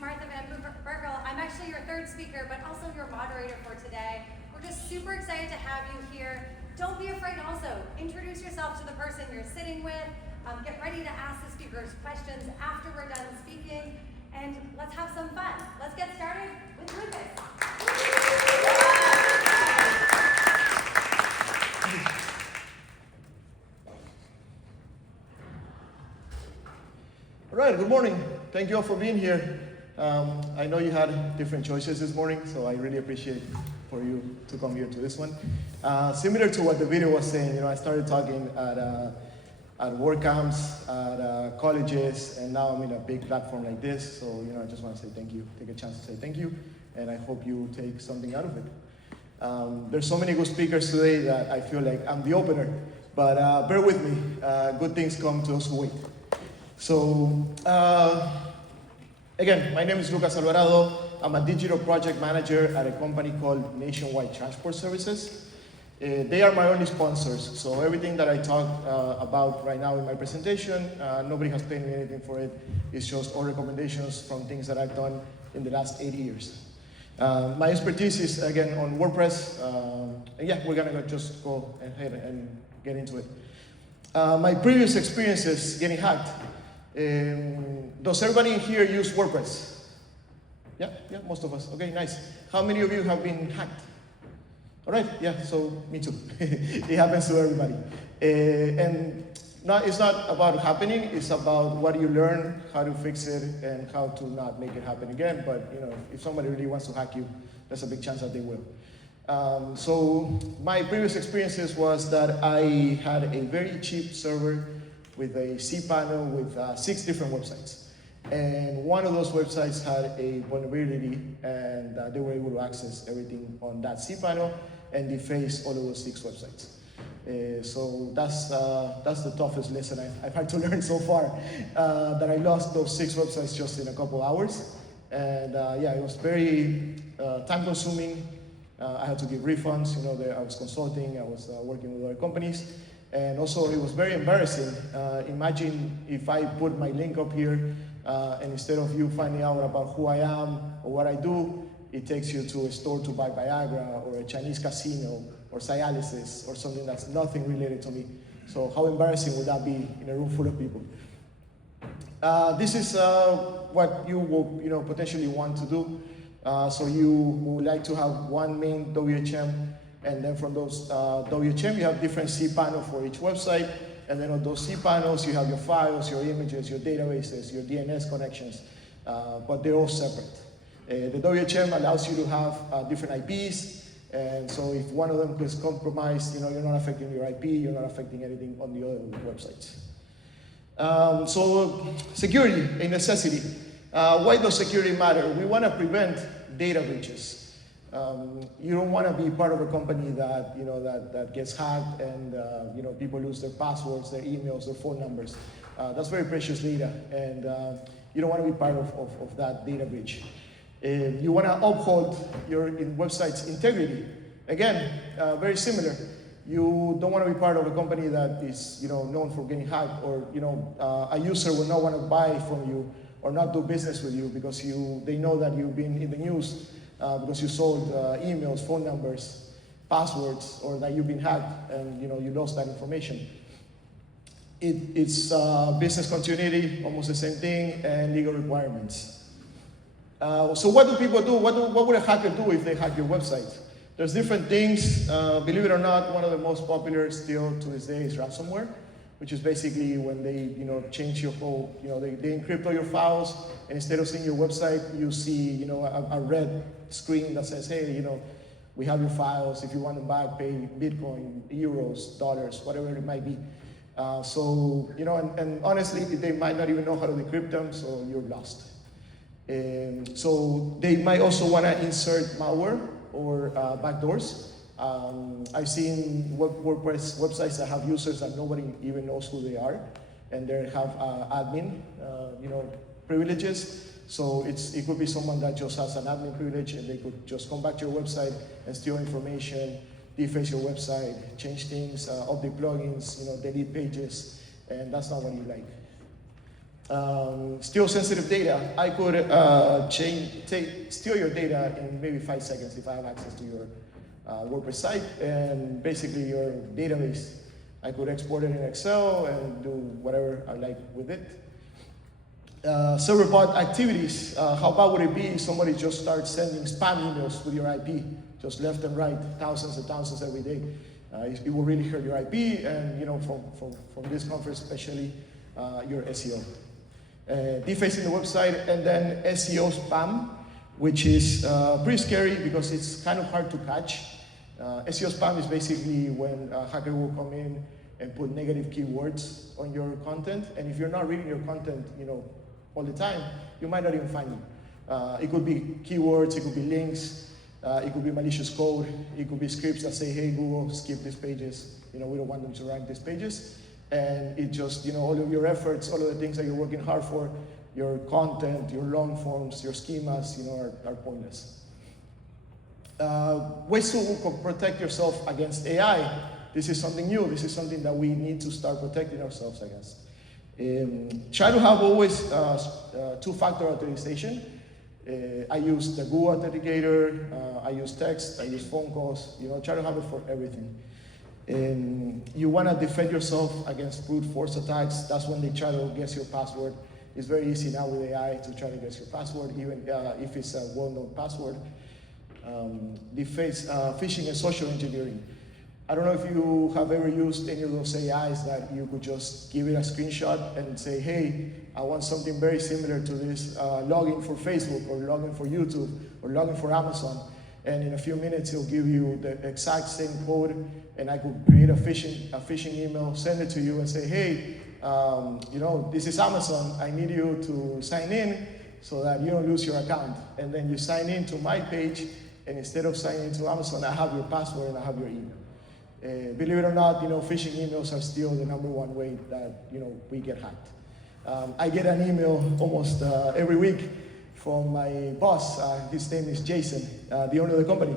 Martha Van Berkel. I'm actually your third speaker, but also your moderator for today. We're just super excited to have you here. Don't be afraid also. Introduce yourself to the person you're sitting with. Get ready to ask the speakers questions after we're done speaking. And let's have some fun. Let's get started with Lucas. All right, good morning. Thank you all for being here. I know you had different choices this morning, so I really appreciate for you to come here to this one. Similar to what the video was saying, I started talking at work camps, at colleges, and now I'm in a big platform like this. So, I just want to say thank you, take a chance to say thank you, and I hope you take something out of it. There's so many good speakers today that I feel like I'm the opener, but bear with me. Good things come to those who wait. So, again, my name is Lucas Alvarado. I'm a digital project manager at a company called Nationwide Transport Services. They are my only sponsors, so everything that I talk about right now in my presentation, nobody has paid me anything for it. It's just all recommendations from things that I've done in the last 8 years. My expertise is, again, on WordPress. Yeah, we're gonna just go ahead and get into it. My previous experiences getting hacked. Does everybody in here use WordPress? Yeah, most of us. Okay, nice. How many of you have been hacked? All right, yeah, so me too. It happens to everybody. And it's not about happening, it's about what you learn, how to fix it, and how to not make it happen again. But if somebody really wants to hack you, there's a big chance that they will. So my previous experiences was that I had a very cheap server with a cPanel with 6 different websites. And one of those websites had a vulnerability, and they were able to access everything on that cPanel and deface all of those 6 websites. So that's the toughest lesson I've had to learn so far, that I lost those 6 websites just in a couple hours. And yeah, it was very time consuming. I had to give refunds, I was consulting, I was working with other companies. And also, it was very embarrassing. Imagine if I put my link up here, and instead of you finding out about who I am or what I do, it takes you to a store to buy Viagra or a Chinese casino or Cialis or something that's nothing related to me. So how embarrassing would that be in a room full of people? This is what you will potentially want to do. So you would like to have one main WHM. And then from those WHM, you have different cPanel for each website. And then on those cPanels, you have your files, your images, your databases, your DNS connections. But they're all separate. The WHM allows you to have different IPs. And so if one of them is compromised, you're not affecting your IP, you're not affecting anything on the other websites. So security, a necessity. Why does security matter? We want to prevent data breaches. You don't want to be part of a company that that gets hacked and people lose their passwords, their emails, their phone numbers. That's very precious data, and you don't want to be part of that data breach. You want to uphold your website's integrity. Again, very similar. You don't want to be part of a company that is known for getting hacked, or a user will not want to buy from you or not do business with you because they know that you've been in the news. Because you sold emails, phone numbers, passwords, or that you've been hacked and you lost that information. It's business continuity, almost the same thing, and legal requirements. So what do people do? What would a hacker do if they hack your website? There's different things. Believe it or not, one of the most popular still to this day is ransomware, which is basically when they change your whole, they encrypt all your files, and instead of seeing your website, you see a red screen that says, hey, we have your files. If you want them back, pay Bitcoin, euros, dollars, whatever it might be. So and honestly, they might not even know how to decrypt them, so you're lost. So they might also want to insert malware or backdoors. I've seen WordPress websites that have users that nobody even knows who they are, and they have admin, privileges. So it could be someone that just has an admin privilege, and they could just come back to your website and steal information, deface your website, change things, update plugins, delete pages, and that's not what you like. Steal sensitive data. I could steal your data in maybe 5 seconds if I have access to your WordPress site, and basically your database. I could export it in Excel and do whatever I like with it. Server bot activities. How bad would it be if somebody just starts sending spam emails with your IP, just left and right, thousands and thousands every day? It will really hurt your IP, and from this conference especially, your SEO. Defacing the website, and then SEO spam, which is pretty scary because it's kind of hard to catch. SEO spam is basically when a hacker will come in and put negative keywords on your content, and if you're not reading your content, all the time, you might not even find them. It could be keywords, it could be links, it could be malicious code, it could be scripts that say, hey Google, skip these pages. We don't want them to rank these pages. And it just, all of your efforts, all of the things that you're working hard for, your content, your long forms, your schemas, are pointless. Ways to protect yourself against AI. This is something new. This is something that we need to start protecting ourselves against. Try to have always two-factor authorization. I use the Google Authenticator, I use text, I use phone calls, try to have it for everything. You want to defend yourself against brute force attacks. That's when they try to guess your password. It's very easy now with AI to try to guess your password, even if it's a well-known password. Phishing and social engineering. I don't know if you have ever used any of those AIs that you could just give it a screenshot and say, hey, I want something very similar to this, login for Facebook or login for YouTube or login for Amazon. And in a few minutes, it'll give you the exact same code, and I could create a phishing email, send it to you, and say, hey, this is Amazon. I need you to sign in so that you don't lose your account. And then you sign in to my page, and instead of signing into Amazon, I have your password and I have your email. Believe it or not, phishing emails are still the #1 way that we get hacked. I get an email almost every week from my boss. His name is Jason, the owner of the company.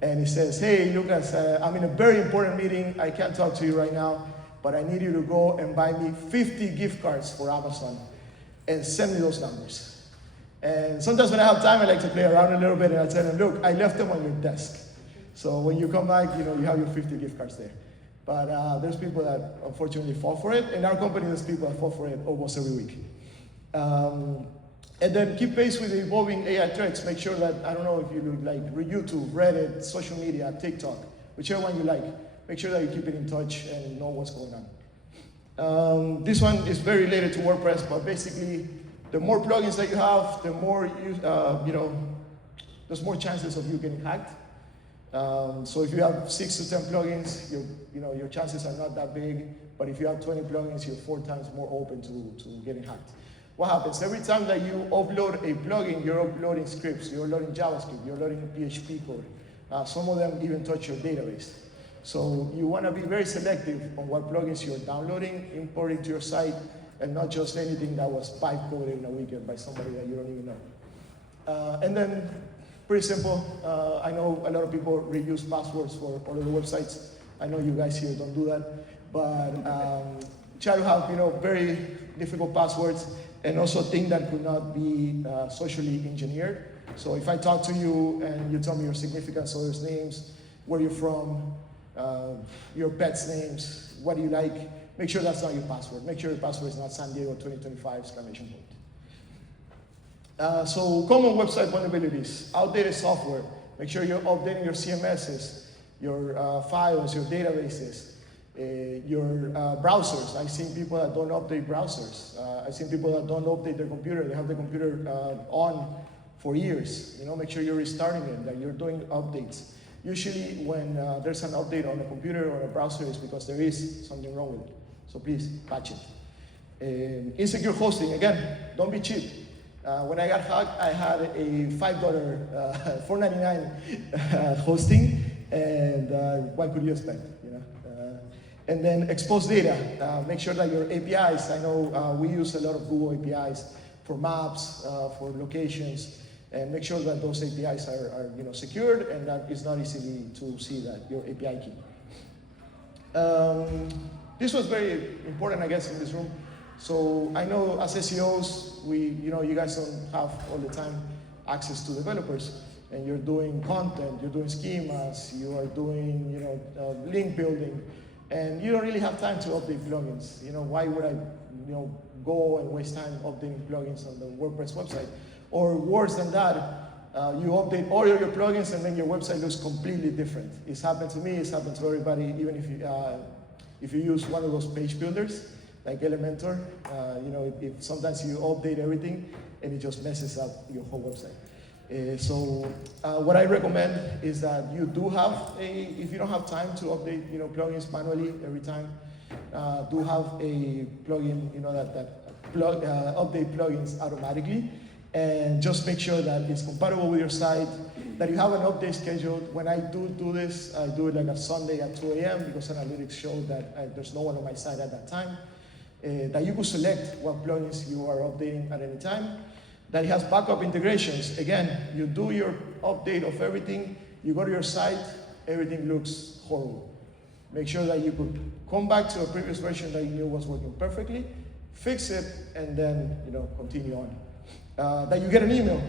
And he says, hey, Lucas, I'm in a very important meeting. I can't talk to you right now, but I need you to go and buy me 50 gift cards for Amazon and send me those numbers. And sometimes when I have time, I like to play around a little bit, and I tell him, look, I left them on your desk. So when you come back, you have your 50 gift cards there. But there's people that unfortunately fall for it. In our company, there's people that fall for it almost every week. And then keep pace with the evolving AI threats. Make sure that, I don't know if you like YouTube, Reddit, social media, TikTok, whichever one you like. Make sure that you keep it in touch and know what's going on. This one is very related to WordPress, but basically, the more plugins that you have, the more there's more chances of you getting hacked. So if you have 6 to 10 plugins, your chances are not that big. But if you have 20 plugins, you're 4 times more open to getting hacked. What happens? Every time that you upload a plugin, you're uploading scripts, you're loading JavaScript, you're loading PHP code. Some of them even touch your database. So you want to be very selective on what plugins you're downloading, importing to your site, and not just anything that was pipe coded in a weekend by somebody that you don't even know. And then, pretty simple. I know a lot of people reuse passwords for all of the websites. I know you guys here don't do that, but try to have very difficult passwords, and also things that could not be socially engineered. So if I talk to you and you tell me your significant other's names, where you're from, your pets' names, what do you like, make sure that's not your password. Make sure your password is not San Diego 2025 ! So common website vulnerabilities, outdated software. Make sure you're updating your CMSs, your files, your databases, your browsers. I've seen people that don't update browsers. I've seen people that don't update their computer. They have the computer on for years. Make sure you're restarting it, that you're doing updates. Usually when there's an update on a computer or a browser, it's because there is something wrong with it. So please patch it. Insecure hosting, again, don't be cheap. When I got hacked, I had a $5, $4.99 hosting, and what could you expect? And then expose data. Make sure that your APIs, I know we use a lot of Google APIs for maps, for locations, and make sure that those APIs are secured and that it's not easily to see that your API key. This was very important, I guess, in this room. So I know as SEOs, you guys don't have all the time access to developers, and you're doing content, you're doing schemas, you are doing, link building, and you don't really have time to update plugins. Why would I, go and waste time updating plugins on the WordPress website? Or worse than that, you update all your plugins and then your website looks completely different. It's happened to me, it's happened to everybody, even if you use one of those page builders, like Elementor, if sometimes you update everything and it just messes up your whole website. So what I recommend is that you do have if you don't have time to update plugins manually every time, do have a plugin update plugins automatically, and just make sure that it's compatible with your site, that you have an update scheduled. When I do this, I do it like a Sunday at 2 a.m. because analytics show that there's no one on my site at that time. That you could select what plugins you are updating at any time. That it has backup integrations. Again, you do your update of everything, you go to your site, everything looks horrible. Make sure that you could come back to a previous version that you knew was working perfectly, fix it, and then continue on. That you get an email.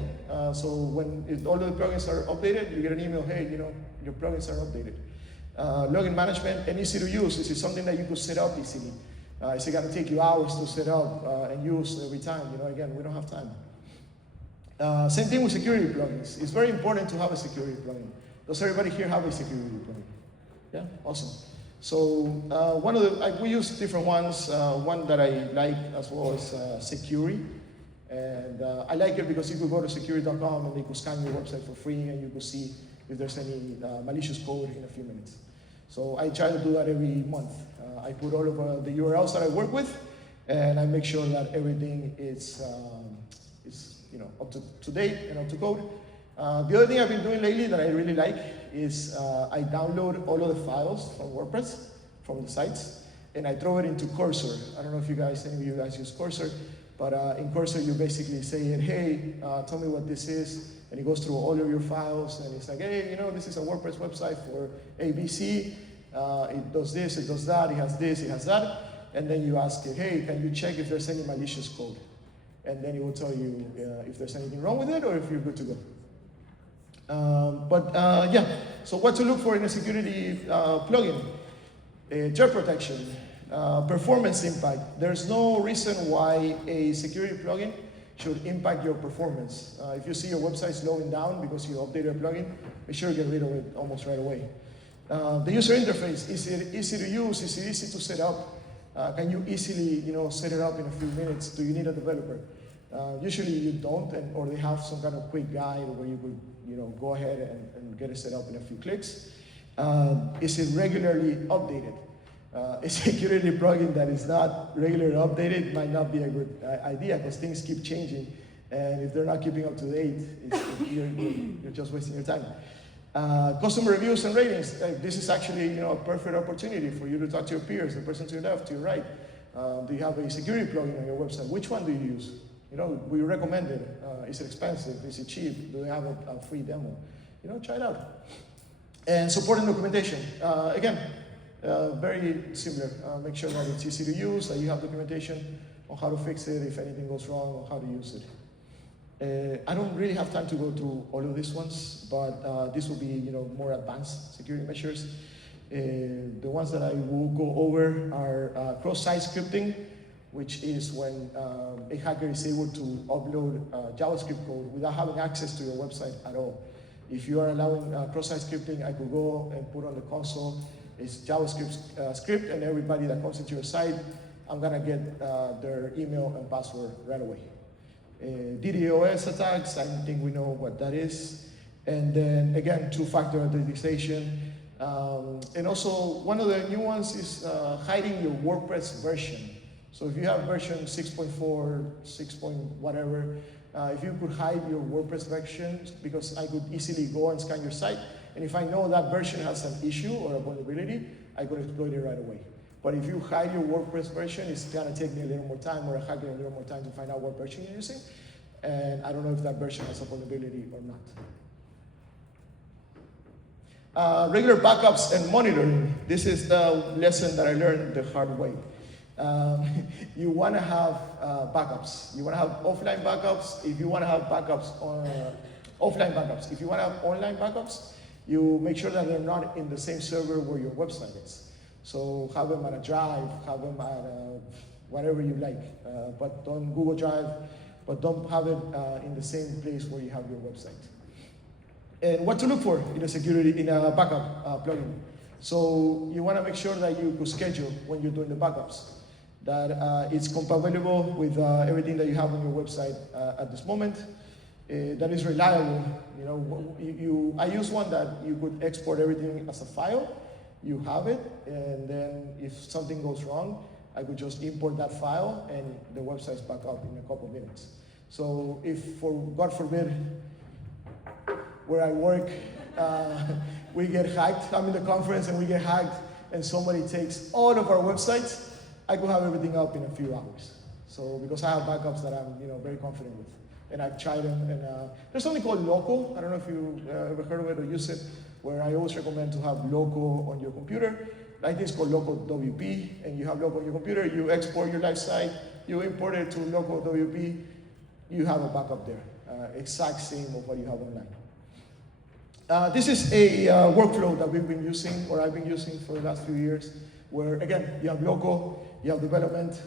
So when all the plugins are updated, you get an email, hey, your plugins are updated. Login management and easy to use. This is something that you could set up easily. It's going to take you hours to set up and use every time. Again, we don't have time. Same thing with security plugins. It's very important to have a security plugin. Does everybody here have a security plugin? Yeah, awesome. So we use different ones. One that I like as well is Securi. And I like it because you could go to security.com and they could scan your website for free and you could see if there's any malicious code in a few minutes. So I try to do that every month. I put all of the URLs that I work with, and I make sure that everything is up to date and up to code. The other thing I've been doing lately that I really like is I download all of the files from WordPress, from the sites, and I throw it into Cursor. I don't know if any of you guys use Cursor, but in Cursor you basically say, hey, tell me what this is, and it goes through all of your files, and it's like, hey, this is a WordPress website for ABC. It does this, it does that, it has this, it has that, and then you ask it, hey, can you check if there's any malicious code? And then it will tell you if there's anything wrong with it or if you're good to go. So what to look for in a security plugin? Threat protection, performance impact. There's no reason why a security plugin should impact your performance. If you see your website slowing down because you updated a plugin, make sure you get rid of it almost right away. The user interface, is it easy to use? Is it easy to set up? Can you easily set it up in a few minutes? Do you need a developer? Usually you don't, or they have some kind of quick guide where you could go ahead and get it set up in a few clicks. Is it regularly updated? A security plugin that is not regularly updated might not be a good idea because things keep changing, and if they're not keeping up to date, you're just wasting your time. Customer reviews and ratings. This is actually a perfect opportunity for you to talk to your peers, the person to your left, to your right. Do you have a security plugin on your website? Which one do you use? We recommend it. Is it expensive? Is it cheap? Do they have a free demo? Try it out. And support and documentation. Again, very similar. Make sure that it's easy to use, that you have documentation on how to fix it, if anything goes wrong, or how to use it. I don't really have time to go through all of these ones, but this will be more advanced security measures. The ones that I will go over are cross-site scripting, which is when a hacker is able to upload JavaScript code without having access to your website at all. If you are allowing cross-site scripting, I could go and put on the console it's JavaScript script, and everybody that comes into your site, I'm gonna get their email and password right away. DDoS attacks, I think we know what that is. And then again, two-factor authentication. And also, one of the new ones is hiding your WordPress version. So if you have version 6.4, 6. Whatever, if you could hide your WordPress version, because I could easily go and scan your site, and if I know that version has an issue or a vulnerability, I could exploit it right away. But if you hide your WordPress version, it's gonna take me a little more time, or a hacker a little more time to find out what version you're using. And I don't know if that version has a vulnerability or not. Regular backups and monitoring. This is the lesson that I learned the hard way. You want to have backups. You want to have offline backups. If you want to have backups on offline backups, if you want to have online backups, you make sure that they're not in the same server where your website is. So have them at a drive, have them at whatever you like, but on Google Drive, but don't have it in the same place where you have your website. And what to look for in a backup plugin. So you want to make sure that you could schedule when you're doing the backups, that it's compatible with everything that you have on your website at this moment, that is reliable. You know, I use one that you could export everything as a file. You have it, and then if something goes wrong, I could just import that file, and the website's back up in a couple minutes. So if, for God forbid, where I work, we get hacked, I'm in the conference and we get hacked, and somebody takes all of our websites, I could have everything up in a few hours. So because I have backups that I'm very confident with. And I've tried them, and there's something called Loco. I don't know if you ever heard of it or use it, where I always recommend to have Loco on your computer. I think it's called Loco WP, and you have Loco on your computer, you export your live site, you import it to Loco WP, you have a backup there. Exact same of what you have online. This is a workflow that we've been using, or I've been using for the last few years, where again, you have Loco, you have development,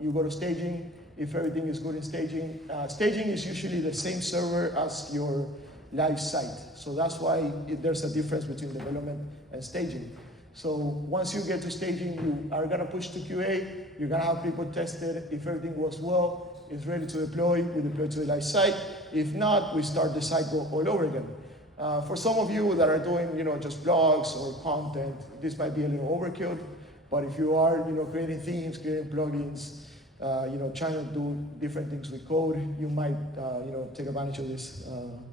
you go to staging. If everything is good in staging, staging is usually the same server as your live site. So that's why there's a difference between development and staging. So once you get to staging, you are gonna push to QA, you're gonna have people test it. If everything goes well, it's ready to deploy, we deploy to the live site. If not, we start the cycle all over again. For some of you that are doing just blogs or content, this might be a little overkill, but if you are creating themes, creating plugins, trying to do different things with code, you might, take advantage of this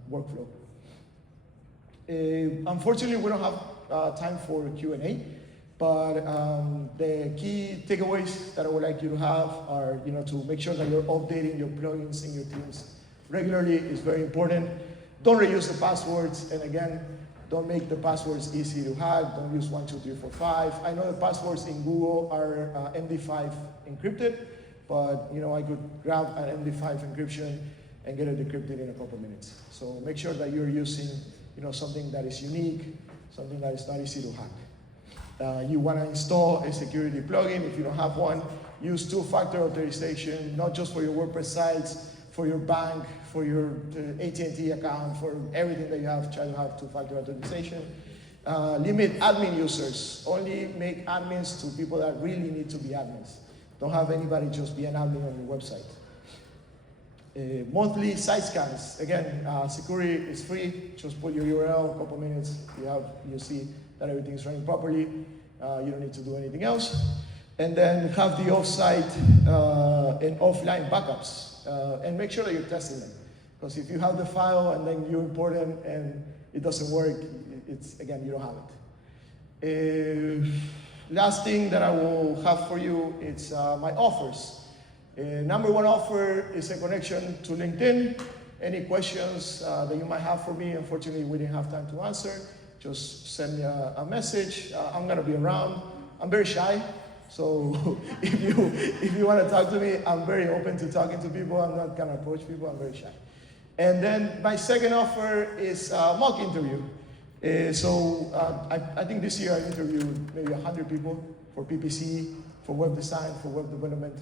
workflow. Unfortunately, we don't have time for Q&A, but the key takeaways that I would like you to have are, to make sure that you're updating your plugins in your themes regularly is very important. Don't reuse the passwords, and again, don't make the passwords easy to hack. Don't use 1, 2, 3, 4, 5. I know the passwords in Google are MD5 encrypted, but I could grab an MD5 encryption and get it decrypted in a couple minutes. So make sure that you're using something that is unique, something that is not easy to hack. You want to install a security plugin. If you don't have one, use two-factor authorization, not just for your WordPress sites, for your bank, for your AT&T account, for everything that you have, try to have two-factor authorization. Limit admin users. Only make admins to people that really need to be admins. Don't have anybody just be an admin on your website. Monthly site scans. Again, security is free. Just put your URL, a couple minutes, you see that everything is running properly. You don't need to do anything else. And then have the offsite and offline backups. And make sure that you're testing them. Because if you have the file and then you import them and it doesn't work, again, you don't have it. Last thing that I will have for you is my offers. Number one offer is a connection to LinkedIn. Any questions that you might have for me, unfortunately we didn't have time to answer, just send me a message. I'm gonna be around. I'm very shy, so if you want to talk to me, I'm very open to talking to people. I'm not gonna approach people, I'm very shy. And then my second offer is a mock interview. I think this year I interviewed maybe 100 people for PPC, for web design, for web development.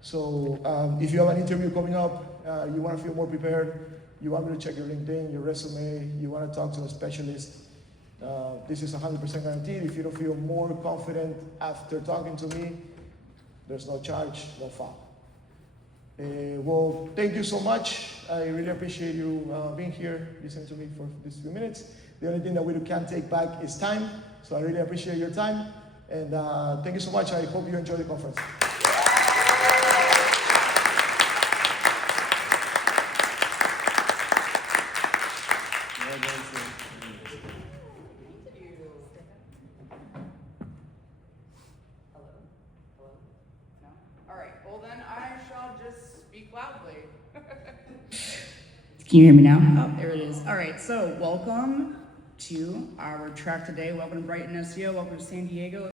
So if you have an interview coming up, you want to feel more prepared, you want me to check your LinkedIn, your resume, you want to talk to a specialist, this is 100% guaranteed. If you don't feel more confident after talking to me, there's no charge, no foul. Well, thank you so much. I really appreciate you being here, listening to me for these few minutes. The only thing that we can't take back is time, so I really appreciate your time. And thank you so much. I hope you enjoy the conference. Can you hear me now? Oh, there it is. All right, so welcome to our track today. Welcome to BrightonSEO. Welcome to San Diego.